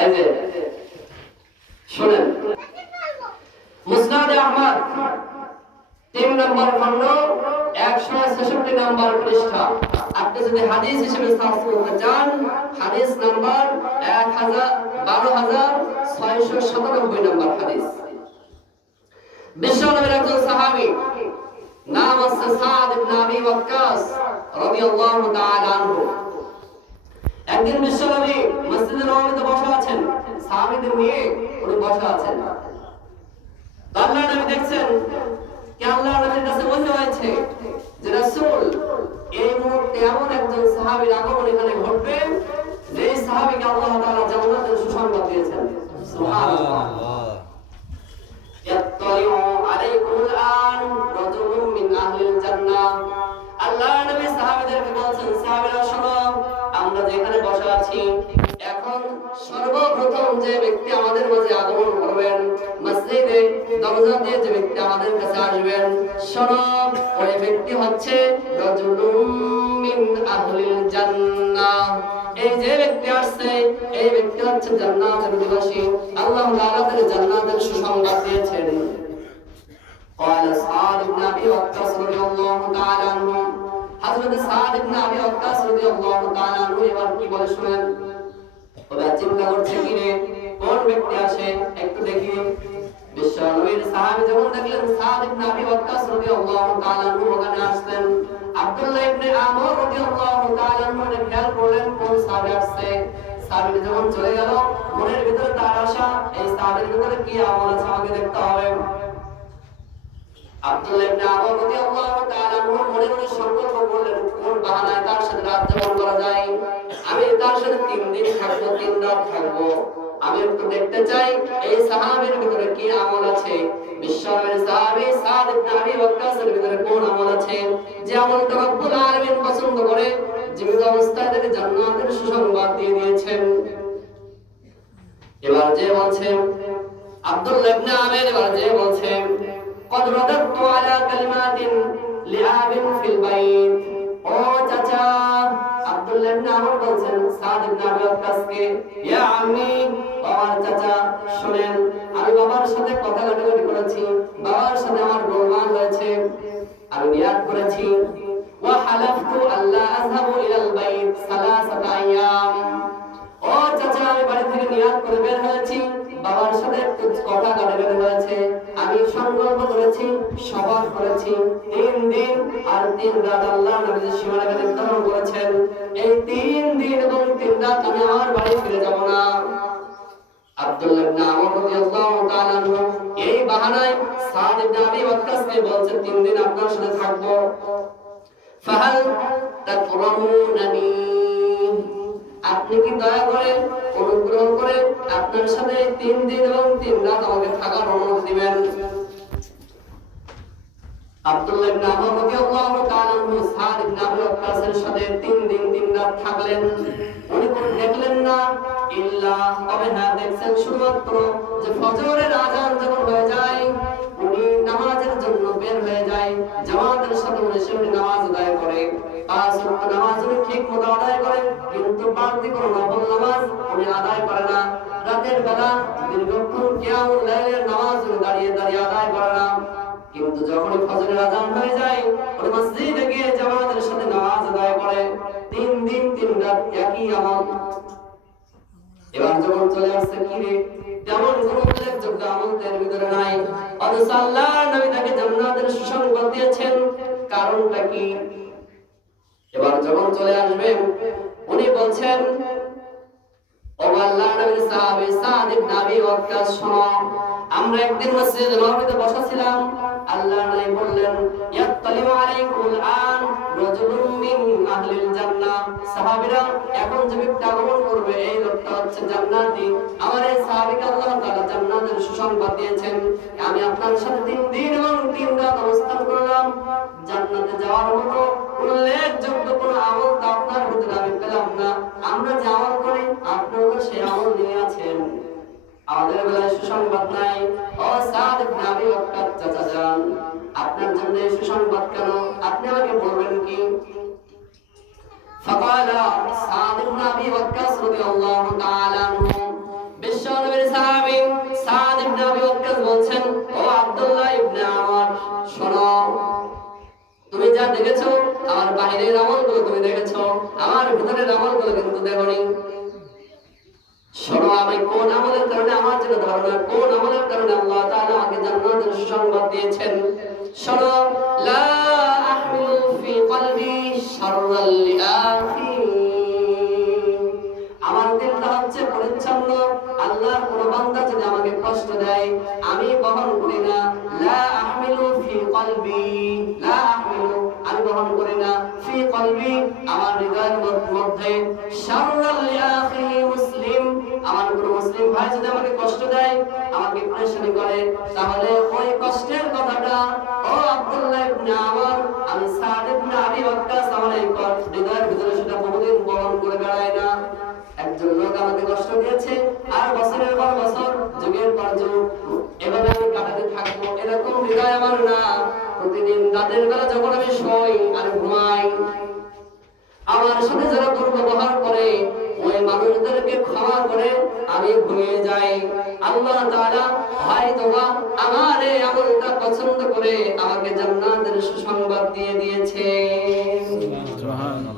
এই যে শুনেন, মুসনাদে আহমদ 3 নম্বর খণ্ড 166 নম্বর পৃষ্ঠা। আপনি যদি হাদিস হিসেবে সার্চ করতে চান, হাদিস নাম্বার 12697 নম্বর হাদিস। বিশ্বনবীর একজন সাহাবী নাম হচ্ছে সাদ ইবনে আবি ওয়াক্কাস রাদিয়াল্লাহু তাআলা আনহু। একদিন বিশ্বনবী মসজিদে নববীতে বসে আছেন, সাহাবীদের নিয়ে উনি বসে আছেন। আল্লাহর নবী দেখছেন কি আল্লাহর নবীর কাছে ওহী হয়েছে যে রাসূল, এই মুহূর্তে এমন একজন সাহাবীর আগমন এখানে ঘটবে যে সাহাবীকে আল্লাহ তাআলা জান্নাতের সুসংবাদ দিয়েছেন। সুবহানাল্লাহ। ইয়াত্তালিউ আলাইকুমুল আন রাজুলুম মিন আহলিল জান্নাহ। আল্লাহর নবী সাহাবীদেরকে বলছেন, সাহাবীরা শোনো, আমরা যেখানে বসে আছি এখন সর্বপ্রথম যে ব্যক্তি আমাদের মাঝে আগমন করবেন, মসজিদে দরজা দিয়ে যে ব্যক্তি আমাদের কাছে আসবেন, শোনো, ওই ব্যক্তি হচ্ছে রাজুলুম মিন আহলিল জান্নাহ। এই যে ব্যক্তি আসছে এই ব্যক্তি হচ্ছে জান্নাতের অধিবাসী। আল্লাহ তাআলা তাকে জান্নাতের সুসংবাদ দিয়েছেন। قال سعد بن ابي وقاص رضي الله تعالى عنه, হযরত সাদ ইবনে আবি ওয়াক্কাস রাদিয়াল্লাহু তাআলা আনহু এবার কি বলে শুনেন। ওরা চিন্তা করছে কি রে, কোন ব্যক্তি আসে একটু দেখি। বিশ্বনবীর সাহাবী যখন দেখলেন সাদ ইবনে আবি ওয়াক্কাস রাদিয়াল্লাহু তাআলা আনহু ওখানে আসছেন, আব্দুল্লাহ ইবনে আমর রাদিয়াল্লাহু তাআলা আনহু খেয়াল করলেন কোন সাহাবী আসছে। সাহাবী যখন চলে গেল, মনের ভিতরে তার আশা, এই সাহাবীর ভিতরে কি আমল আছে আমাকে দেখতে হবে। আব্দুল্লাহ ইবনে আমর রাদিয়াল্লাহু তাআলা আনহু মনে মনে সংকল্প করলেন কোন বাহানায় তার সাথে রাত যাপন করা যায়। আমি তার সাথে 3 দিন থাকবো, 3 রাত থাকবো। আমি একটু দেখতে চাই এই সাহাবীর ভিতরে কি আমল আছে। বিশ্বনবীর সাহাবী সাদ ইবনে আবি ওয়াক্কাসের ভিতরে কোন আমল আছে যে আমলটা রব্বুল আলামিন পছন্দ করে, জীবিত অবস্থায় তাকে জান্নাতের সুসংবাদ দিয়ে দিয়েছেন। এবার যে বলছেন আব্দুল্লাহ ইবনে আমর, এবার যে বলছেন قد رددت على كلمات لآب في البيت। ও চাচা, আব্দুল্লাহ ইবনে আমর বলছেন সাদ ইবনে আবি ওয়াক্কাসকে, ইয়া আম্মি, আমার চাচা শুনেন, আমি বাবার সাথে কথা কাটাকাটি করেছি, বাবার সাথে আমার গোলমাল হয়েছে, আমি নিয়াত করেছি ওয়া হালাফতু আল্লা আযহাবু ইলাল বাইত সালাসাতা আইয়াম। ও চাচা, আমি বাড়ি থেকে নিয়াত করে বের হয়েছি, বাবার সাথে একটু কথা কাটাকাটি হয়েছে, আমি সংকল্প করেছি, শপথ করেছি 3 দিন আর 3 রাত আল্লাহর নবী যে সীমারেখা নির্ধারণ করেছেন, এই 3 দিন এবং 3 রাত আমি আমার বাড়ি ফিরে যাব না। আব্দুল্লাহ ইবনে আমর রাদিয়াল্লাহু তাআলা আনহু এই বাহানায় সাদ ইবনে আবি ওয়াক্কাসকে বলছে 3 দিন আপনার সাথে থাকবো। ফাহাল তাকরামুনানি, আপনি কি দয়া করে অনুগ্রহ করে আপনার সাথে 3 দিন এবং 3 রাত আমাকে থাকার অনুমতি দিবেন। আব্দুল্লাহ ইবনে আমর রাদিয়াল্লাহু তাআলা আনহু সাদ ইবনে আবি ওয়াক্কাসের সাথে 3 দিন 3 রাত থাকলেন। উনি কোন দেখলেন না ইল্লা, তবে হ্যাঁ দেখছেন শুধুমাত্র যে ফজরের আযান যখন হয়ে যায় উনি নামাজের জন্য বের হয়ে যায়, জামাতের সাথে উনি নামাজ আদায় করে, 5 ওয়াক্ত নামাজ উনি ঠিক মতো আদায় করে, কিন্তু বাড়তি কোনো নফল নামাজ উনি আদায় করে না। রাতের বেলা দীর্ঘক্ষণ কিয়ামুল লাইলের নামাজ উনি দাঁড়িয়ে দাঁড়িয়ে আদায় করে না। কিন্তু যখন ফজরের আযান হয়ে যায় উনি মসজিদে গিয়ে জামাতের সাথে নামাজ আদায় করে। 3 দিন 3 রাত একই আমল। এবার যখন চলে আসছে কি রে, তেমন কোনো উল্লেখযোগ্য আমল এর ভিতরে নাই, অথচ আল্লাহর নবী তাকে জান্নাতের সুসংবাদ দিয়েছেন। কারণটা কি? এবার যখন চলে আসবেন উনি বলছেন, ও আল্লাহর নবীর সাহাবী সাদ ইবনে আবি ওয়াক্কাস, শোনো, আমরা একদিন মসজিদে নববীতে বসা ছিলাম, আল্লাহর নবী বললেন ইয়াত্তালিউ আলাইকুমুল আন রাজুলুম মিন আহলিল জান্নাহ। সাহাবীরা, এখন যে ব্যক্তি আগমন করবে এই লোকটা হচ্ছে জান্নাতি। আমার এই সাহাবীকে আল্লাহ তাআলা জান্নাতের সুসংবাদ দিয়েছেন। আমি আপনার সাথে 3 দিন এবং 3 রাত অবস্থান করলাম, জান্নাতে যাওয়ার মতো উল্লেখযোগ্য কোনো আমল তা আপনার ভিতরে আমি পেলাম না। আমরা যে আমল করি আপনিও তো সেই আমল নিয়ে আছেন, আমাদের বেলায় সুসংবাদ নাই। ও সাদ ইবনে আবি ওয়াক্কাস চাচা যান, আপনার জন্য এই সুসংবাদ কেন, আপনি আমাকে বলবেন কি? ফাকালা সাদ ইবনে আবি ওয়াক্কাস রাদিয়াল্লাহু তাআলা আনহু, দেখেছো, আমার বাহিরের আমলগুলো তুমি দেখেছো, আমার ভিতরের আমলগুলো কিন্তু দেখোনি। শোনো, আমি কোন আমলের কারণে, আমার যেটা ধারণা কোন আমলের কারণে আল্লাহ তাআলা আমাকে জান্নাতের সুসংবাদ দিয়েছেন। শোনো, লা আহমিলু ফি কলবি শাররাল লিআখি, আমার দিলটা হচ্ছে পরিচ্ছন্ন। আল্লাহর কোন বান্দা যদি আমাকে কষ্ট দেয়, আমি বহন করি না। লা আহমিলু ফি কলবি, লা আহমিলু, আমি বহন করি না, ফি কলবি, আমার হৃদয়ের মধ্যে, শাররাল লিআখি মুসলিম, আমার কোন মুসলিম ভাই যদি আমাকে কষ্ট দেয়, আমাকে পরেশানি করে, তাহলে ওই কষ্টের কথাটা ও আব্দুল্লাহ ইবনে আমর, আমি সাদ ইবনে আবি ওয়াক্কাস, আমার এই হৃদয়ের ভিতরে সেটা বহুদিন বহন করে বেড়ায় না। একজন লোক আমাকে কষ্ট দিয়েছে, আর বছরের পর বছর, যুগের পর যুগ এভাবে আমি কাটাতে থাকবো, এরকম হৃদয় আমার না। প্রতিদিন রাতের বেলা যখন আমি শোই আর ঘুমাই, আমার সাথে যারা দুর্ব্যবহার করে ওই মানুষদেরকে ক্ষমা করে আমি ঘুমিয়ে যাই। আল্লাহ তাআলা হয়তোবা আমার এই আমলটা পছন্দ করে আমাকে জান্নাতের সুসংবাদ দিয়ে দিয়েছে। সুবহানাল্লাহ।